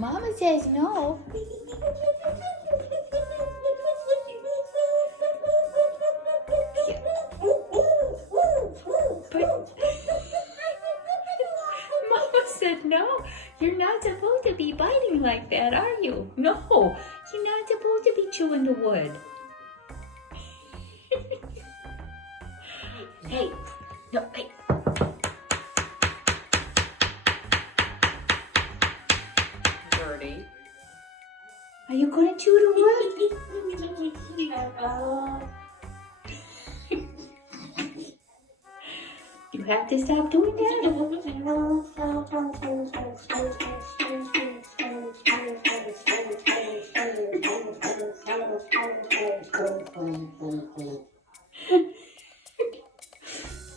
Mama says no. But Mama said no. You're not supposed to be biting like that, are you? No, you're not supposed to be chewing the wood. Hey, no, hey. Birdie. Are you gonna chew the wood? You have to stop doing that.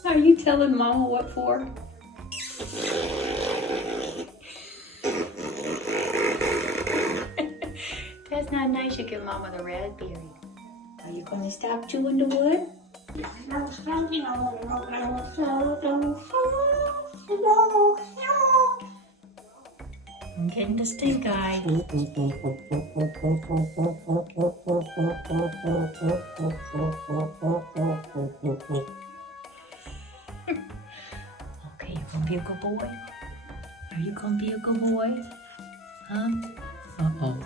Are you telling Mama what for? That's not nice. You give Mama the raspberry. Are you gonna stop chewing the wood? I'm getting the stink eye. Okay, you gonna be a good boy? Are you gonna be a good boy? Huh? Uh-oh.